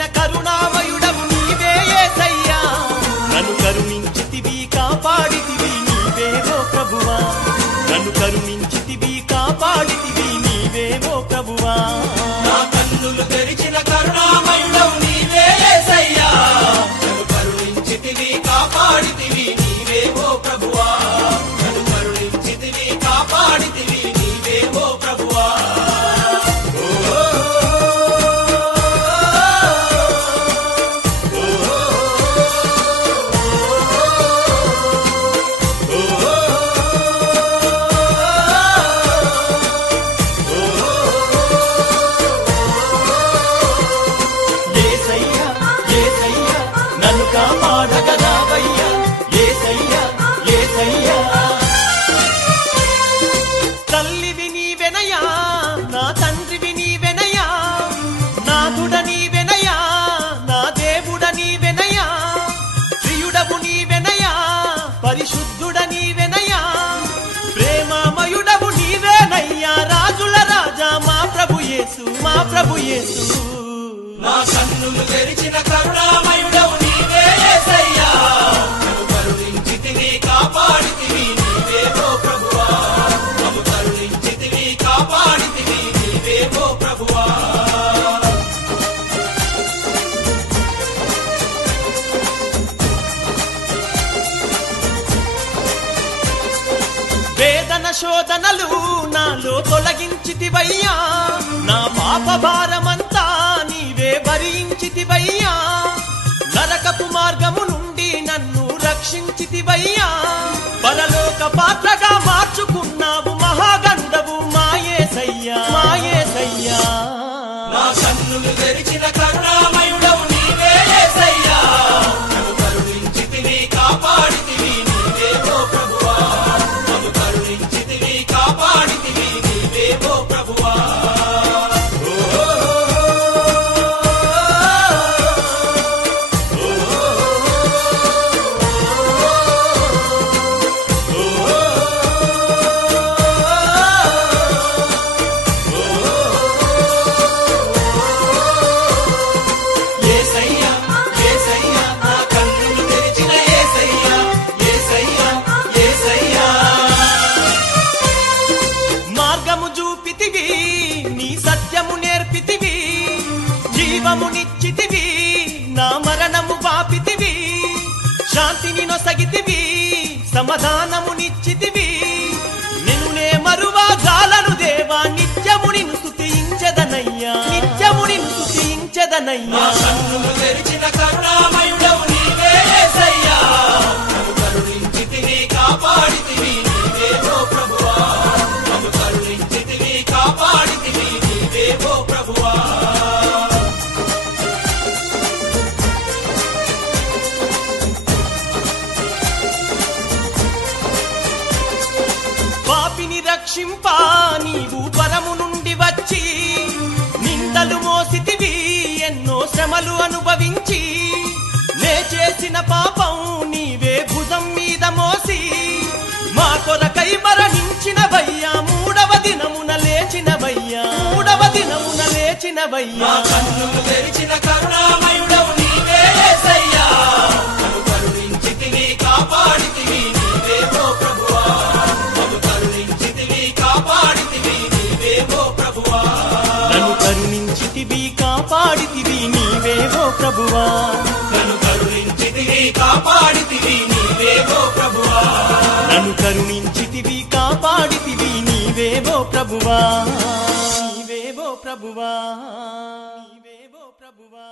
తెరిచిన కరుణామయుడవు నీవే యేసయ్యా నన్ను కరుణించితివి కాపాడితివి నీవే ఓ ప్రభువా నన్ను కరుణించితివి కాపాడితివి నీవే ఓ ప్రభువా నా కన్నులు తెరిచిన కరుణామయుడవు నీవే యేసయ్యా నన్ను కరుణించితివి కాపాడితివి నీవే ఓ ప్రభువా నన్ను కరుణించితివి కాపాడితివి నీవే ఓ ప్రభువా తల్లివి నీవెనయా నా తండ్రివి నీవెనయా నాథుడ నీవెనయా నా దేవుడ నీవెనయా ప్రియుడవు నీవెనయా పరిశుద్ధుడ నీవెనయా ప్రేమమయుడవు నీవేనయ్యా రాజుల రాజా మా ప్రభు యేసు నా కన్నులు తెరిచిన కరుణామయుడవు నీవే యేసయ్యా నన్ను కరుణించితివి కాపాడితివి నీవే ఓ ప్రభువా నన్ను కరుణించితివి కాపాడితివి నీవే ఓ ప్రభువా వేదన శోధనలు నాలో తొలగించితివయ్యా నా పాప భారమంతా నీవే భరించితివయ్యా నరకపు మార్గము నుండి నన్ను రక్షించితివయ్యా పరలోక పాత్రగా మార్చుకున్నావు మహాగంధవు మా యేసయ్యా నా కన్నులు తెరిచిన కరుణామయుడవు నీవే యేసయ్యా నన్ను కరుణించితివి కాపాడితివి నీవే ఓ ప్రభువా నన్ను కరుణించితివి కాపాడితివి నీవే ఓ ప్రభువా యేసయ్యా యేసయ్యా నా కన్నులు తెరిచిన యేసయ్యా యేసయ్యా యేసయ్యా మార్గము చూపితివి నీ సత్యము నేర్పితివి జీవమునిచ్చితివి నా మరణము బాపితివి శాంతిని నొసగితివి సమాధానమునిచ్చితివి నిన్నే మరువా జాలను దేవా నిత్యము నిన్ను స్తుతించెదనయ్యా నా కన్నులు తెరిచిన కరుణామయుడవు నీవే యేసయ్యా నన్ను కరుణించితివి కాపాడితివి నీవే ఓ ప్రభువా నన్ను కరుణించితివి కాపాడితివి నీవే ఓ ప్రభువా పాపిని రక్షింపా నీవు పరము నుండి వచ్చి నిందలు మోసితివి ఎన్నో శ్రమలు అనుభవించి నే చేసిన పాపం నీవే భుజం మీద మోసి మా కొరకై మరణించినవయ్యా మూడవ దినమున లేచినవయ్యా నా కన్నులు తెరిచిన కరుణామయుడవు నీవే యేసయ్యా నన్ను కరుణించితివి కాపాడితివి నీవే ఓ ప్రభువా నన్ను కరుణించితివి కాపాడితివి నీవే ఓ ప్రభువా నన్ను కరుణించితివి కాపాడితివి నీవే ఓ ప్రభువా నన్ను కరుణించితివి కాపాడితివి నీవే ఓ ప్రభువా నన్ను కరుణించితివి కాపాడితివి నీవే ఓ ప్రభువా నీవే ఓ ప్రభువా నీవే ఓ ప్రభువా